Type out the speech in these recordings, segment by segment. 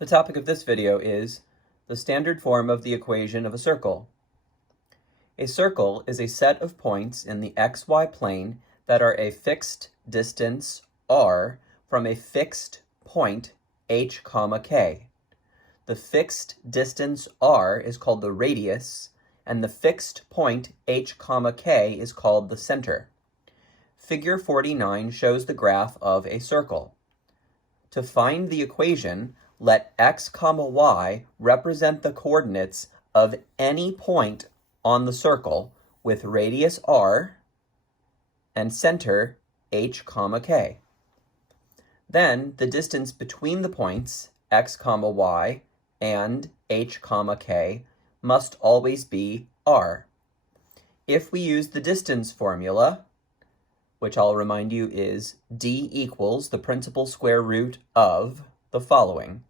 The topic of this video is the standard form of the equation of a circle. A circle is a set of points in the xy plane that are a fixed distance r from a fixed point h, k. The fixed distance r is called the radius, and the fixed point h, k is called the center. Figure 49 shows the graph of a circle. To find the equation, let x, y represent the coordinates of any point on the circle with radius r and center h, k. Then the distance between the points x, y and h, k must always be r. If we use the distance formula, which I'll remind you is d equals the principal square root of the following: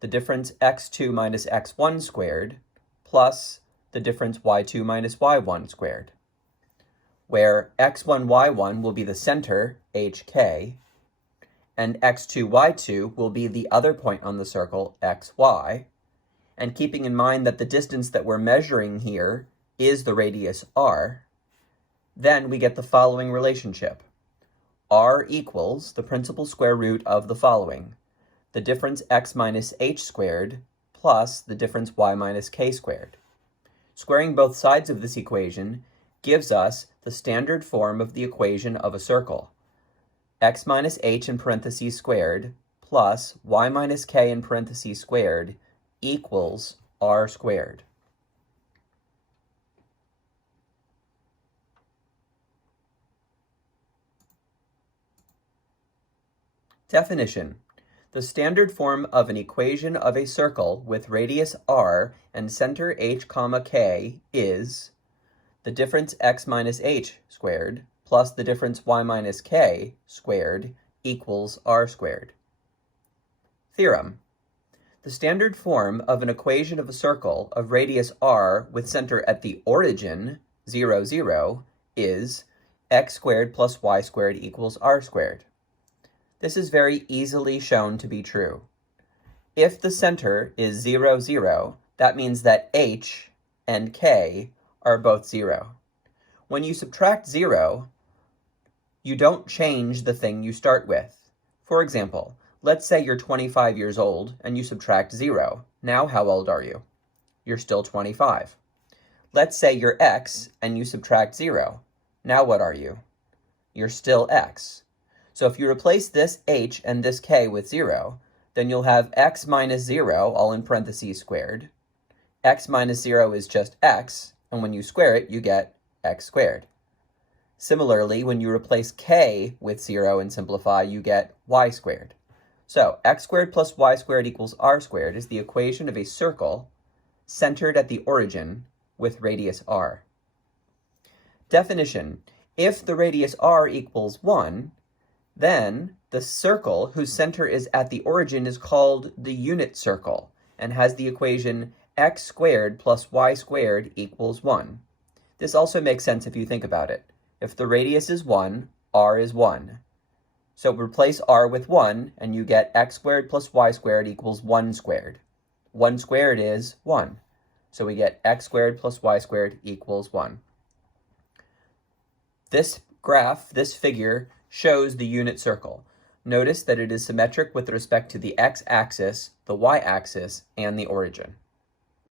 the difference x2 minus x1 squared plus the difference y2 minus y1 squared, where x1, y1 will be the center, hk, and x2, y2 will be the other point on the circle, xy, and keeping in mind that the distance that we're measuring here is the radius r, then we get the following relationship. R equals the principal square root of the following: the difference x minus h squared plus the difference y minus k squared. Squaring both sides of this equation gives us the standard form of the equation of a circle: x minus h in parentheses squared plus y minus k in parentheses squared equals r squared. Definition: the standard form of an equation of a circle with radius r and center h, k is the difference x minus h squared plus the difference y minus k squared equals r squared. Theorem: the standard form of an equation of a circle of radius r with center at the origin, 0, 0, is x squared plus y squared equals r squared. This is very easily shown to be true. If the center is 0, 0, that means that h and k are both 0. When you subtract 0, you don't change the thing you start with. For example, let's say you're 25 years old and you subtract 0. Now how old are you? You're still 25. Let's say you're x and you subtract 0. Now what are you? You're still x. So if you replace this h and this k with 0, then you'll have x minus 0, all in parentheses squared. X minus 0 is just x, and when you square it, you get x squared. Similarly, when you replace k with 0 and simplify, you get y squared. So x squared plus y squared equals r squared is the equation of a circle centered at the origin with radius r. Definition: if the radius r equals 1, then the circle whose center is at the origin is called the unit circle and has the equation x squared plus y squared equals 1. This also makes sense if you think about it. If the radius is 1, r is 1. So replace r with 1 and you get x squared plus y squared equals 1 squared. 1 squared is 1. So we get x squared plus y squared equals 1. This graph, this figure, shows the unit circle. Notice that it is symmetric with respect to the x-axis, the y-axis, and the origin.